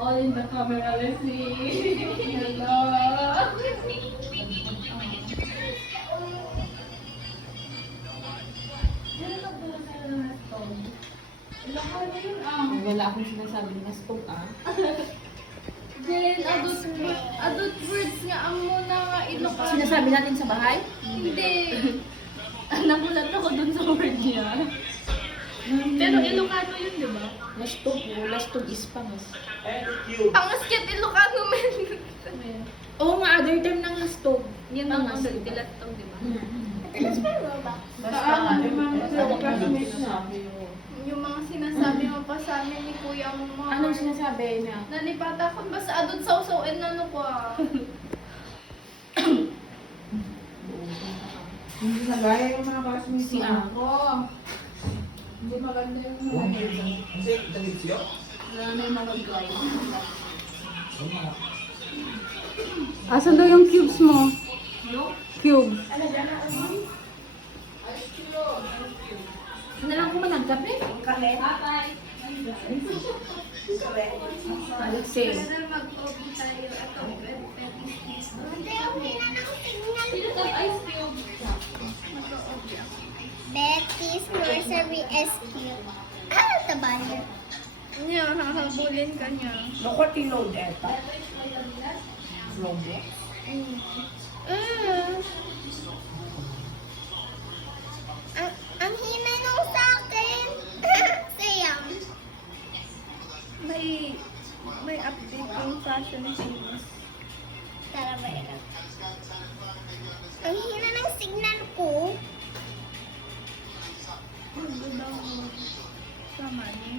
All in the camera, Leslie. Hello. Wala akong sinasabi na stove Then, adult words nga ang muna nga Ilocano. Sinasabi natin sa bahay? Hindi. Nagulat ako dun sa word niya. Pero Ilocano yun, di ba? Last stove is pangas. Ang askit Ilocano, men. Oo nga, other term ng stove. Yan ang mga dilatong, di ba? Yung mga sinasabi mo pa sa amin ni Kuya mo mga... Anong sinasabi niya? Nalipata ko ba sa adult sausaw and ano ko ah. Hindi na gaya yung mga classmates Si ako. Hindi maganda yung mga Kasi talitsyo? wala na yung mga gaya. Asan daw yung cubes mo? Cubes. Ano lang kung managkape? Alexei. Pero mag-obi tayo. Ito, ice cream. Mag-obi ako. Betty's Nursery SQ. Ah, taba niya. Niya, hahabulin ka niya. Loko tinod eto. Roblox. Ang hina nung sa akin. Sayang. May update yung fashion shoes. Tara ba yun? Ang hina ng signal ko. Ano daw mo sa money?